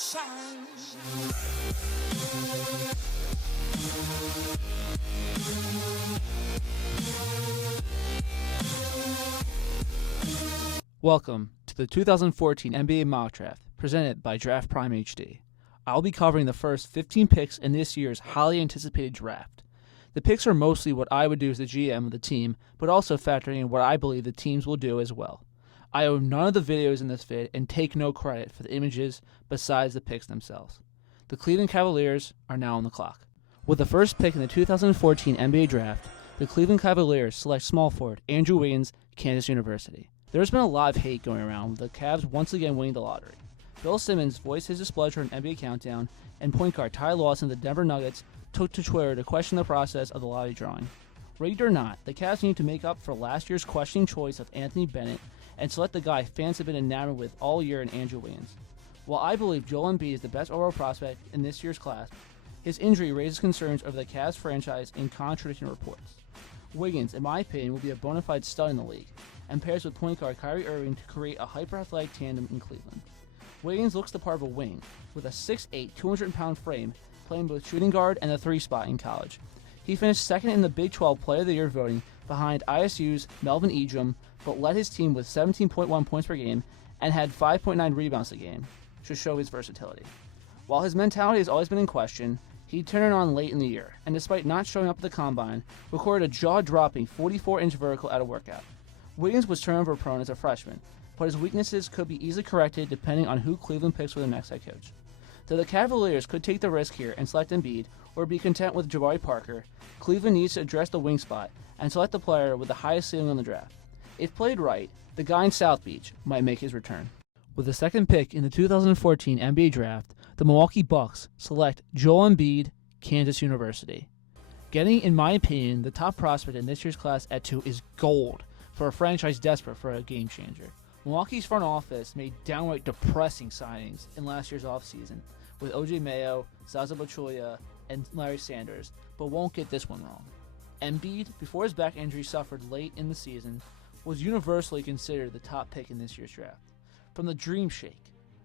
shine. Welcome to the 2014 NBA Mock Draft, presented by Draft Prime HD. I'll be covering the first 15 picks in this year's highly anticipated draft. The picks are mostly what I would do as the GM of the team, but also factoring in what I believe the teams will do as well. I own none of the videos in this vid and take no credit for the images besides the picks themselves. The Cleveland Cavaliers are now on the clock. With the first pick in the 2014 NBA Draft, the Cleveland Cavaliers select small forward Andrew Wiggins, Kansas University. There's been a lot of hate going around with the Cavs once again winning the lottery. Bill Simmons voiced his displeasure in NBA Countdown, and point guard Ty Lawson of the Denver Nuggets took to Twitter to question the process of the lottery drawing. Rigged or not, the Cavs need to make up for last year's questioning choice of Anthony Bennett and select the guy fans have been enamored with all year in Andrew Wiggins. While I believe Joel Embiid is the best overall prospect in this year's class, his injury raises concerns over the Cavs franchise in contradicting reports. Wiggins, in my opinion, will be a bona fide stud in the league, and pairs with point guard Kyrie Irving to create a hyper-athletic tandem in Cleveland. Wiggins looks the part of a wing, with a 6'8", 200-pound frame, playing both shooting guard and the 3 spot in college. He finished second in the Big 12 Player of the Year voting behind ISU's Melvin Exum, but led his team with 17.1 points per game and had 5.9 rebounds a game, to show his versatility. While his mentality has always been in question, he turned it on late in the year, and despite not showing up at the Combine, recorded a jaw-dropping 44-inch vertical at a workout. Wiggins was turnover prone as a freshman, but his weaknesses could be easily corrected depending on who Cleveland picks for the next head coach. Though the Cavaliers could take the risk here and select Embiid, or be content with Jabari Parker, Cleveland needs to address the wing spot and select the player with the highest ceiling on the draft. If played right, the guy in South Beach might make his return. With the second pick in the 2014 NBA Draft, the Milwaukee Bucks select Joel Embiid, Kansas University. Getting, in my opinion, the top prospect in this year's class at 2 is gold for a franchise desperate for a game changer. Milwaukee's front office made downright depressing signings in last year's offseason with O.J. Mayo, Zaza Pachulia, and Larry Sanders, but won't get this one wrong. Embiid, before his back injury suffered late in the season, was universally considered the top pick in this year's draft. From the dream shake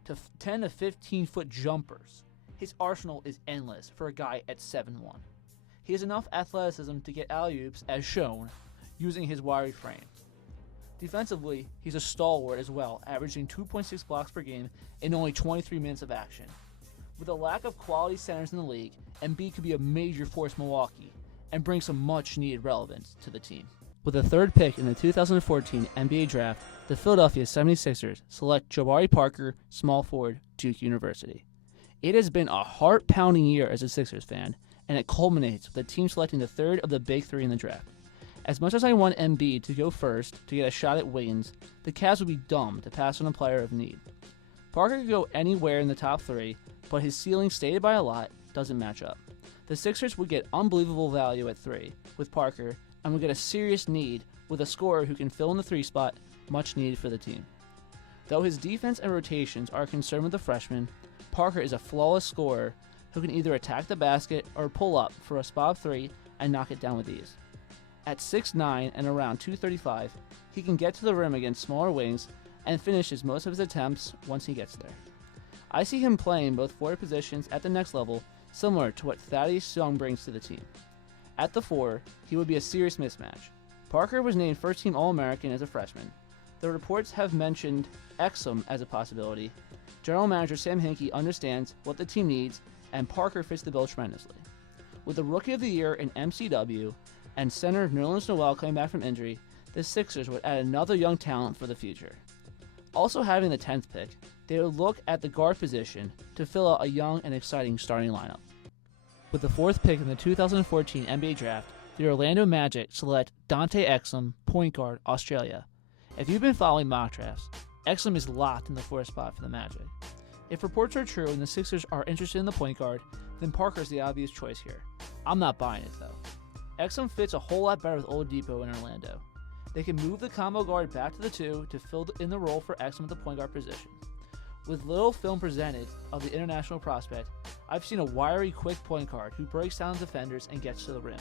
to 10 to 15-foot jumpers, his arsenal is endless for a guy at 7'1". He has enough athleticism to get alley-oops, as shown, using his wiry frame. Defensively, he's a stalwart as well, averaging 2.6 blocks per game in only 23 minutes of action. With a lack of quality centers in the league, Embiid could be a major force in Milwaukee and bring some much-needed relevance to the team. With the third pick in the 2014 NBA Draft, the Philadelphia 76ers select Jabari Parker, small forward, Duke University. It has been a heart-pounding year as a Sixers fan, and it culminates with the team selecting the third of the big 3 in the draft. As much as I want Embiid to go first to get a shot at Wiggins, the Cavs would be dumb to pass on a player of need. Parker could go anywhere in the top 3, but his ceiling, stated by a lot, doesn't match up. The Sixers would get unbelievable value at 3 with Parker, and would get a serious need with a scorer who can fill in the 3 spot, much needed for the team. Though his defense and rotations are concerned with the freshman, Parker is a flawless scorer who can either attack the basket or pull up for a spot of 3 and knock it down with ease. At 6'9" and around 235, he can get to the rim against smaller wings and finishes most of his attempts once he gets there. I see him playing both forward positions at the next level, similar to what Thaddeus Young brings to the team. At the 4, he would be a serious mismatch. Parker was named first-team All-American as a freshman. The reports have mentioned Exum as a possibility. General Manager Sam Hinkie understands what the team needs, and Parker fits the bill tremendously. With the Rookie of the Year in MCW and center Nerlens Noel coming back from injury, the Sixers would add another young talent for the future. Also having the 10th pick, they would look at the guard position to fill out a young and exciting starting lineup. With the 4th pick in the 2014 NBA Draft, the Orlando Magic select Dante Exum, point guard, Australia. If you've been following mock drafts, Exum is locked in the 4th spot for the Magic. If reports are true and the Sixers are interested in the point guard, then Parker's the obvious choice here. I'm not buying it though. Exum fits a whole lot better with Oladipo in Orlando. They can move the combo guard back to the 2 to fill in the role for Exum at the point guard position. With little film presented of the international prospect, I've seen a wiry, quick point guard who breaks down defenders and gets to the rim.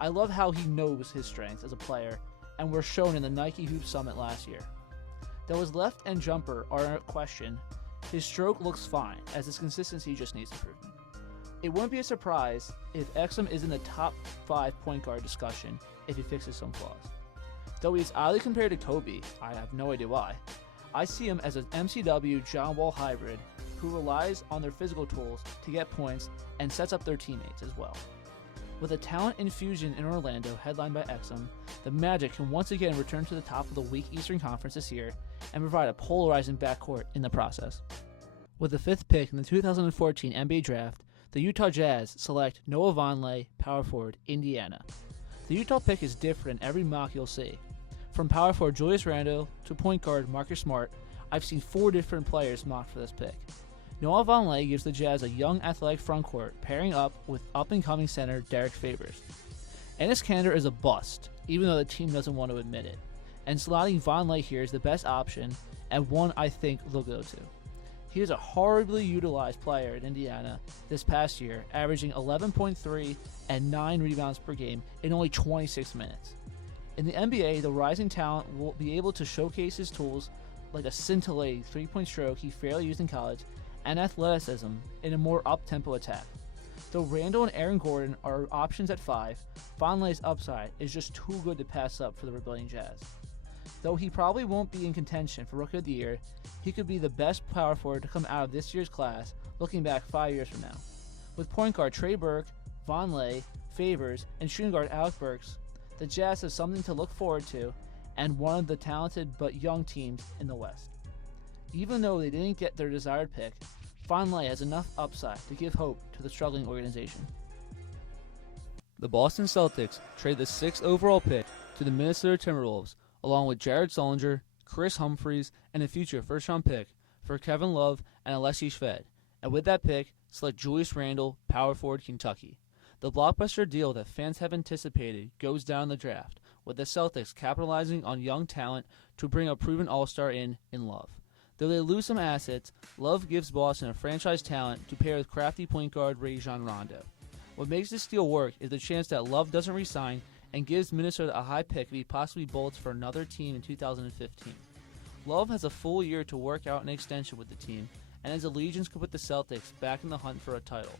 I love how he knows his strengths as a player and were shown in the Nike Hoop Summit last year. Though his left and jumper are a question, His stroke looks fine, as his consistency just needs improvement. It wouldn't be a surprise if Exum is in the top 5 point guard discussion if he fixes some flaws. Though he is oddly compared to Kobe, I have no idea why, I see him as an MCW John Wall hybrid who relies on their physical tools to get points and sets up their teammates as well. With a talent infusion in Orlando headlined by Exum, the Magic can once again return to the top of the weak Eastern Conference this year and provide a polarizing backcourt in the process. With the 5th pick in the 2014 NBA Draft, the Utah Jazz select Noah Vonleh, power forward, Indiana. The Utah pick is different in every mock you'll see. From power forward Julius Randle to point guard Marcus Smart, I've seen 4 different players mocked for this pick. Noah Vonleh gives the Jazz a young athletic frontcourt pairing up with up-and-coming center Derek Favors. Enes Kanter is a bust, even though the team doesn't want to admit it, and slotting Vonleh here is the best option and one I think they'll go to. He is a horribly utilized player in Indiana this past year, averaging 11.3 and 9 rebounds per game in only 26 minutes. In the NBA, the rising talent will be able to showcase his tools like a scintillating 3-point stroke he fairly used in college and athleticism in a more up-tempo attack. Though Randle and Aaron Gordon are options at 5, Vonleh's upside is just too good to pass up for the rebuilding Jazz. Though he probably won't be in contention for Rookie of the Year, he could be the best power forward to come out of this year's class looking back 5 years from now. With point guard Trey Burke, Vonleh, Favors, and shooting guard Alec Burks, the Jazz have something to look forward to and one of the talented but young teams in the West. Even though they didn't get their desired pick, Vonleh has enough upside to give hope to the struggling organization. The Boston Celtics trade the 6th overall pick to the Minnesota Timberwolves, along with Jared Sullinger, Chris Humphries, and a future first-round pick for Kevin Love and Alexei Shved, and with that pick, select Julius Randle, power forward, Kentucky. The blockbuster deal that fans have anticipated goes down the draft, with the Celtics capitalizing on young talent to bring a proven all-star in Love. Though they lose some assets, Love gives Boston a franchise talent to pair with crafty point guard Rajon Rondo. What makes this deal work is the chance that Love doesn't resign and gives Minnesota a high pick if he possibly bolts for another team in 2015. Love has a full year to work out an extension with the team, and his allegiance could put the Celtics back in the hunt for a title.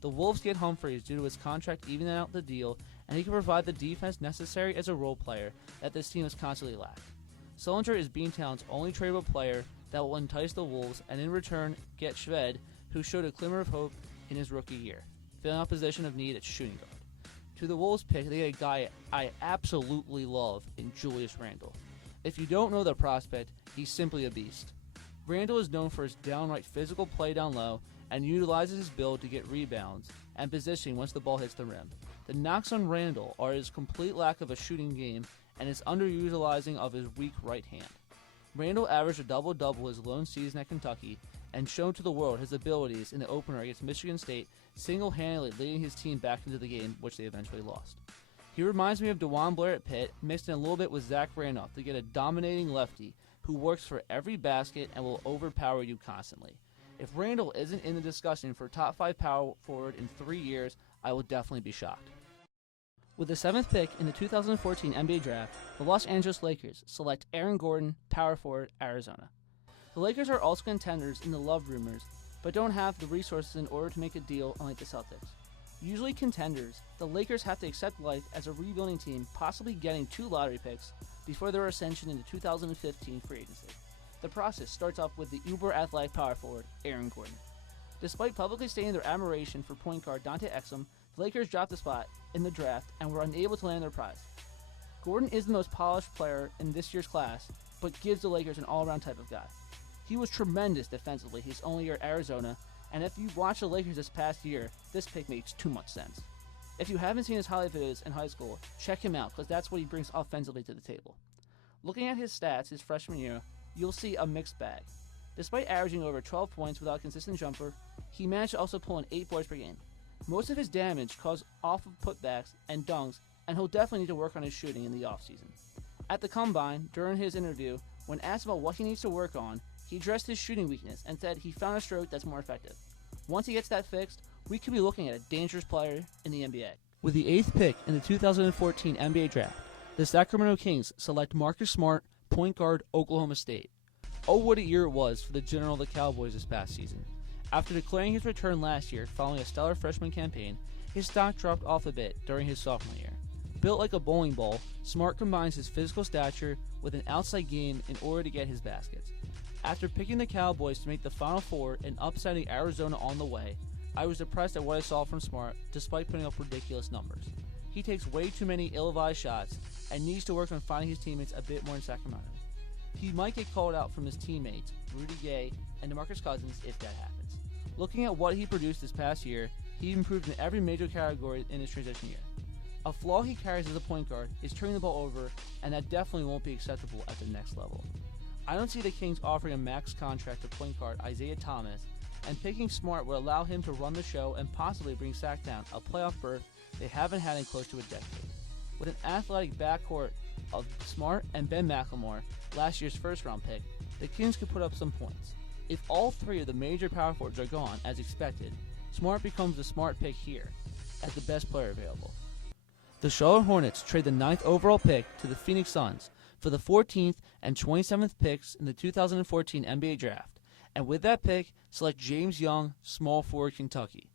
The Wolves get Humphries due to his contract evening out the deal, and he can provide the defense necessary as a role player that this team has constantly lacked. Sullinger is Beantown's only tradable player that will entice the Wolves, and in return get Shved, who showed a glimmer of hope in his rookie year, filling a position of need at shooting guard. To the Wolves pick, they get a guy I absolutely love in Julius Randle. If you don't know the prospect, he's simply a beast. Randle is known for his downright physical play down low and utilizes his build to get rebounds and positioning once the ball hits the rim. The knocks on Randle are his complete lack of a shooting game and his underutilizing of his weak right hand. Randle averaged a double-double his lone season at Kentucky and showed to the world his abilities in the opener against Michigan State, single-handedly leading his team back into the game, which they eventually lost. He reminds me of DeJuan Blair at Pitt, mixed in a little bit with Zach Randolph to get a dominating lefty who works for every basket and will overpower you constantly. If Randle isn't in the discussion for top 5 power forward in 3 years, I will definitely be shocked. With the 7th pick in the 2014 NBA Draft, the Los Angeles Lakers select Aaron Gordon, power forward, Arizona. The Lakers are also contenders in the Love rumors, but don't have the resources in order to make a deal unlike the Celtics. Usually contenders, the Lakers have to accept life as a rebuilding team, possibly getting 2 lottery picks before their ascension into 2015 free agency. The process starts off with the uber-athletic power forward, Aaron Gordon. Despite publicly stating their admiration for point guard Dante Exum, the Lakers dropped the spot in the draft and were unable to land their prize. Gordon is the most polished player in this year's class, but gives the Lakers an all-around type of guy. He was tremendous defensively his only year at Arizona, and if you watch the Lakers this past year, this pick makes too much sense. If you haven't seen his highlight videos in high school, check him out because that's what he brings offensively to the table. Looking at his stats his freshman year, you'll see a mixed bag. Despite averaging over 12 points without a consistent jumper, he managed to also pull in 8 boards per game. Most of his damage caused off of putbacks and dunks, and he'll definitely need to work on his shooting in the offseason. At the Combine, during his interview, when asked about what he needs to work on, he addressed his shooting weakness and said he found a stroke that's more effective. Once he gets that fixed, we could be looking at a dangerous player in the NBA. With the 8th pick in the 2014 NBA Draft, the Sacramento Kings select Marcus Smart, point guard, Oklahoma State. Oh, what a year it was for the general of the Cowboys this past season. After declaring his return last year following a stellar freshman campaign, his stock dropped off a bit during his sophomore year. Built like a bowling ball, Smart combines his physical stature with an outside game in order to get his baskets. After picking the Cowboys to make the Final Four and upsetting Arizona on the way, I was depressed at what I saw from Smart despite putting up ridiculous numbers. He takes way too many ill-advised shots and needs to work on finding his teammates a bit more in Sacramento. He might get called out from his teammates, Rudy Gay and DeMarcus Cousins, if that happens. Looking at what he produced this past year, he improved in every major category in his transition year. A flaw he carries as a point guard is turning the ball over, and that definitely won't be acceptable at the next level. I don't see the Kings offering a max contract to point guard Isaiah Thomas, and picking Smart would allow him to run the show and possibly bring Sac down a playoff berth they haven't had in close to a decade. With an athletic backcourt of Smart and Ben McLemore, last year's first-round pick, the Kings could put up some points. If all three of the major power forwards are gone, as expected, Smart becomes the smart pick here, as the best player available. The Charlotte Hornets trade the 9th overall pick to the Phoenix Suns for the 14th and 27th picks in the 2014 NBA Draft, and with that pick, select James Young, small forward Kentucky.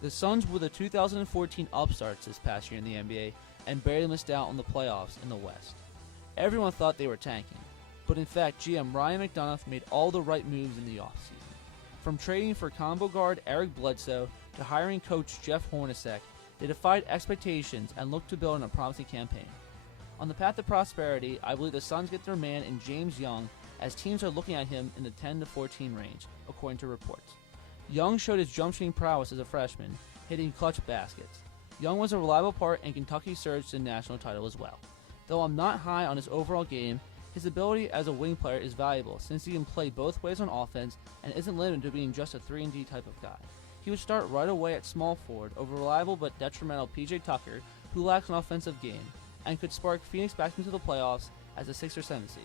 The Suns were the 2014 upstarts this past year in the NBA and barely missed out on the playoffs in the West. Everyone thought they were tanking, but in fact GM Ryan McDermott made all the right moves in the offseason. From trading for combo guard Eric Bledsoe to hiring coach Jeff Hornacek, they defied expectations and looked to build on a promising campaign. On the path to prosperity, I believe the Suns get their man in James Young, as teams are looking at him in the 10 to 14 range, according to reports. Young showed his jump shooting prowess as a freshman, hitting clutch baskets. Young was a reliable part in Kentucky's surge to the national title as well. Though I'm not high on his overall game, his ability as a wing player is valuable since he can play both ways on offense and isn't limited to being just a 3-and-D type of guy. He would start right away at small forward over reliable but detrimental PJ Tucker, who lacks an offensive game, and could spark Phoenix back into the playoffs as a 6 or 7 seed.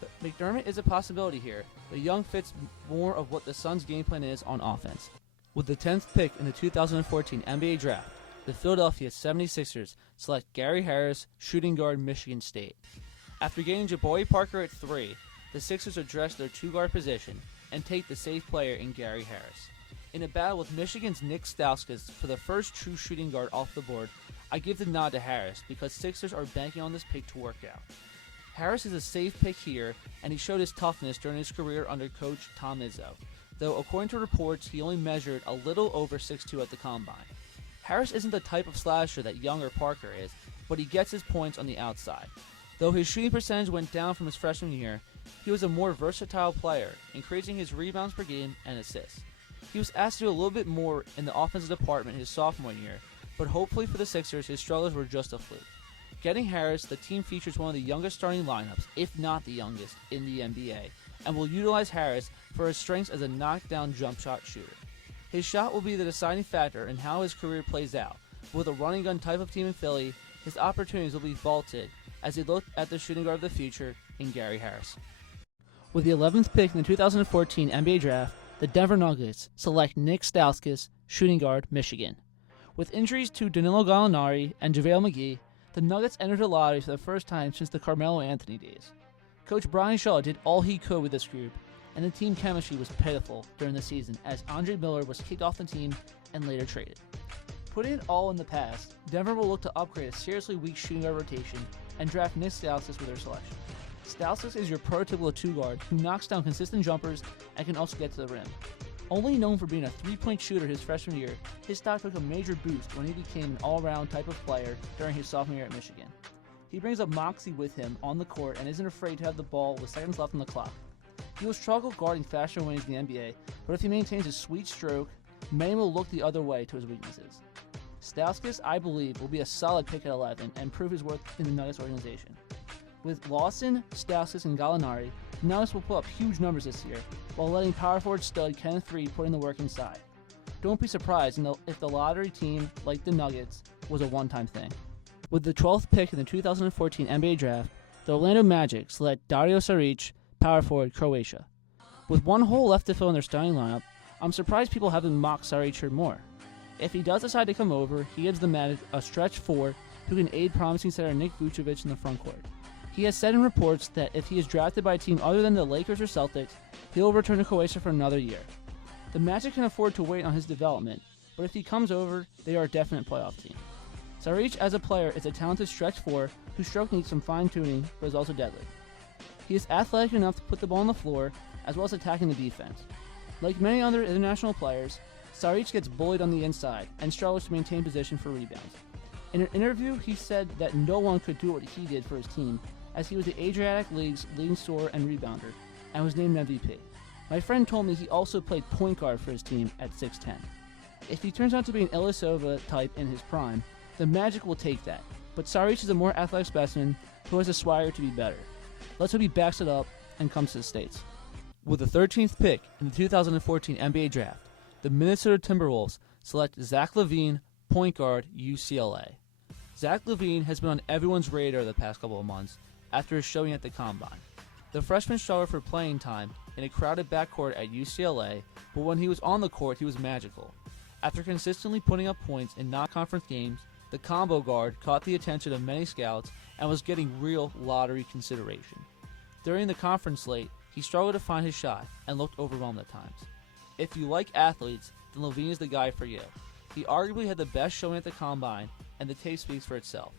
But McDermott is a possibility here, but Young fits more of what the Suns' game plan is on offense. With the 10th pick in the 2014 NBA Draft, the Philadelphia 76ers select Gary Harris, shooting guard, Michigan State. After getting Jabari Parker at 3, the Sixers address their 2-guard position and take the safe player in Gary Harris. In a battle with Michigan's Nick Stauskas for the first true shooting guard off the board, I give the nod to Harris because Sixers are banking on this pick to work out. Harris is a safe pick here, and he showed his toughness during his career under coach Tom Izzo, though according to reports he only measured a little over 6'2" at the combine. Harris isn't the type of slasher that Young or Parker is, but he gets his points on the outside. Though his shooting percentage went down from his freshman year, he was a more versatile player, increasing his rebounds per game and assists. He was asked to do a little bit more in the offensive department his sophomore year, but hopefully for the Sixers, his struggles were just a fluke. Getting Harris, the team features one of the youngest starting lineups, if not the youngest, in the NBA, and will utilize Harris for his strengths as a knockdown jump shot shooter. His shot will be the deciding factor in how his career plays out. With a running gun type of team in Philly, his opportunities will be vaulted as they look at the shooting guard of the future in Gary Harris. With the 11th pick in the 2014 NBA Draft, the Denver Nuggets select Nick Stauskas, shooting guard, Michigan. With injuries to Danilo Gallinari and JaVale McGee, the Nuggets entered the lottery for the first time since the Carmelo Anthony days. Coach Brian Shaw did all he could with this group, and the team chemistry was pitiful during the season as Andre Miller was kicked off the team and later traded. Putting it all in the past, Denver will look to upgrade a seriously weak shooting guard rotation and draft Nick Stauskas with their selection. Stauskas is your prototypical 2-guard who knocks down consistent jumpers and can also get to the rim. Only known for being a 3-point shooter his freshman year, his stock took a major boost when he became an all-around type of player during his sophomore year at Michigan. He brings a moxie with him on the court and isn't afraid to have the ball with seconds left on the clock. He will struggle guarding faster wings in the NBA, but if he maintains a sweet stroke, many will look the other way to his weaknesses. Stauskas, I believe, will be a solid pick at 11 and prove his worth in the Nuggets organization. With Lawson, Stauskas, and Gallinari, the Nuggets will put up huge numbers this year, while letting power forward stud Kenneth Faried put in the work inside. Don't be surprised if the lottery team, like the Nuggets, was a one-time thing. With the 12th pick in the 2014 NBA Draft, the Orlando Magic select Dario Saric, power forward, Croatia. With one hole left to fill in their starting lineup, I'm surprised people haven't mocked Saric here more. If he does decide to come over, he gives the Magic a stretch 4 who can aid promising center Nick Vucevic in the front court. He has said in reports that if he is drafted by a team other than the Lakers or Celtics, he will return to Croatia for another year. The Magic can afford to wait on his development, but if he comes over, they are a definite playoff team. Saric as a player is a talented stretch four whose stroke needs some fine-tuning, but is also deadly. He is athletic enough to put the ball on the floor, as well as attacking the defense. Like many other international players, Saric gets bullied on the inside and struggles to maintain position for rebounds. In an interview, he said that no one could do what he did for his team, as he was the Adriatic League's leading scorer and rebounder, and was named MVP. My friend told me he also played point guard for his team at 6'10". If he turns out to be an Ilyasova type in his prime, the Magic will take that, but Saric is a more athletic specimen who has a swagger to be better. Let's hope he backs it up and comes to the States. With the 13th pick in the 2014 NBA Draft, the Minnesota Timberwolves select Zach LaVine, point guard, UCLA. Zach LaVine has been on everyone's radar the past couple of months after his showing at the Combine. The freshman struggled for playing time in a crowded backcourt at UCLA, but when he was on the court, he was magical. After consistently putting up points in non-conference games, the combo guard caught the attention of many scouts and was getting real lottery consideration. During the conference slate, he struggled to find his shot and looked overwhelmed at times. If you like athletes, then LaVine is the guy for you. He arguably had the best showing at the Combine, and the tape speaks for itself.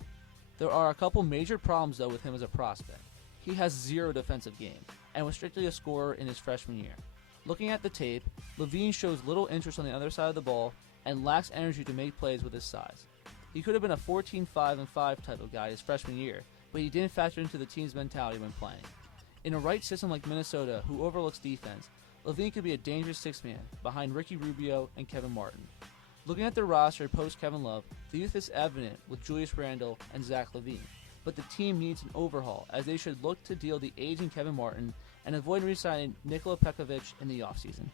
There are a couple major problems, though, with him as a prospect. He has zero defensive game, and was strictly a scorer in his freshman year. Looking at the tape, LaVine shows little interest on the other side of the ball and lacks energy to make plays with his size. He could have been a 14-5-5 type of guy his freshman year, but he didn't factor into the team's mentality when playing. In a right system like Minnesota, who overlooks defense, LaVine could be a dangerous six-man behind Ricky Rubio and Kevin Martin. Looking at the roster post-Kevin Love, the youth is evident with Julius Randle and Zach LaVine, but the team needs an overhaul as they should look to deal the aging Kevin Martin and avoid re-signing Nikola Pekovic in the offseason.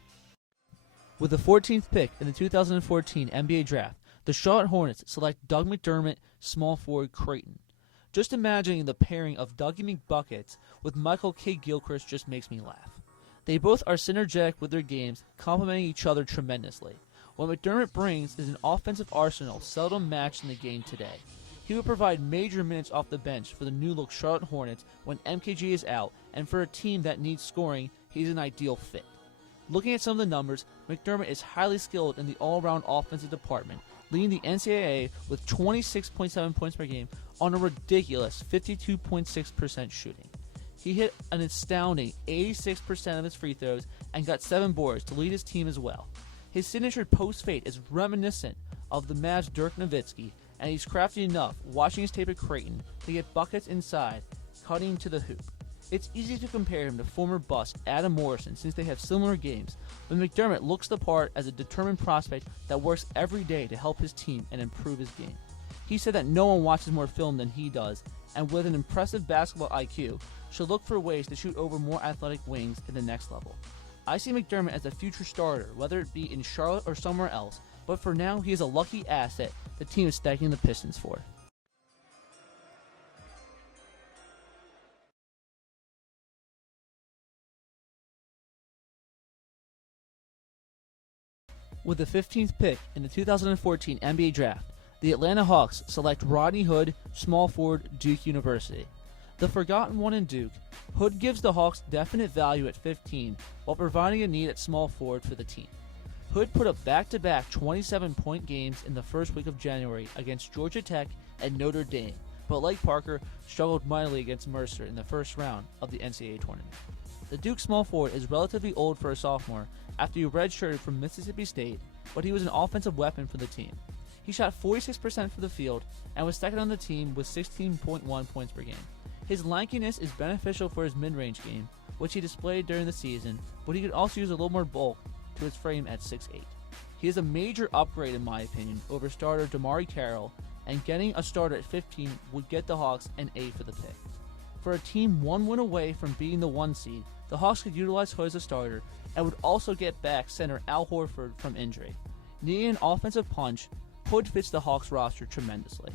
With the 14th pick in the 2014 NBA Draft, the Charlotte Hornets select Doug McDermott, small forward Creighton. Just imagining the pairing of Dougie McBuckets with Michael K. Gilchrist just makes me laugh. They both are synergetic with their games, complementing each other tremendously. What McDermott brings is an offensive arsenal seldom matched in the game today. He will provide major minutes off the bench for the new-look Charlotte Hornets when MKG is out, and for a team that needs scoring, he's an ideal fit. Looking at some of the numbers, McDermott is highly skilled in the all-around offensive department, leading the NCAA with 26.7 points per game on a ridiculous 52.6% shooting. He hit an astounding 86% of his free throws and got 7 boards to lead his team as well. His signature post fade is reminiscent of the Mavs' Dirk Nowitzki, and he's crafty enough, watching his tape at Creighton, to get buckets inside, cutting to the hoop. It's easy to compare him to former bust Adam Morrison since they have similar games, but McDermott looks the part as a determined prospect that works every day to help his team and improve his game. He said that no one watches more film than he does, and with an impressive basketball IQ, should look for ways to shoot over more athletic wings at the next level. I see McDermott as a future starter, whether it be in Charlotte or somewhere else, but for now he is a lucky asset the team is stacking the Pistons for. With the 15th pick in the 2014 NBA Draft, the Atlanta Hawks select Rodney Hood, small forward, Duke University. The forgotten one in Duke, Hood gives the Hawks definite value at 15 while providing a need at small forward for the team. Hood put up back-to-back 27-point games in the first week of January against Georgia Tech and Notre Dame, but like Parker, struggled mightily against Mercer in the first round of the NCAA tournament. The Duke small forward is relatively old for a sophomore after he redshirted from Mississippi State, but he was an offensive weapon for the team. He shot 46% for the field and was second on the team with 16.1 points per game. His lankiness is beneficial for his mid-range game, which he displayed during the season, but he could also use a little more bulk to his frame at 6'8". He is a major upgrade in my opinion over starter Damari Carroll, and getting a starter at 15 would get the Hawks an A for the pick. For a team one win away from being the 1 seed, the Hawks could utilize Hood as a starter and would also get back center Al Horford from injury. Needing an offensive punch, Hood fits the Hawks roster tremendously.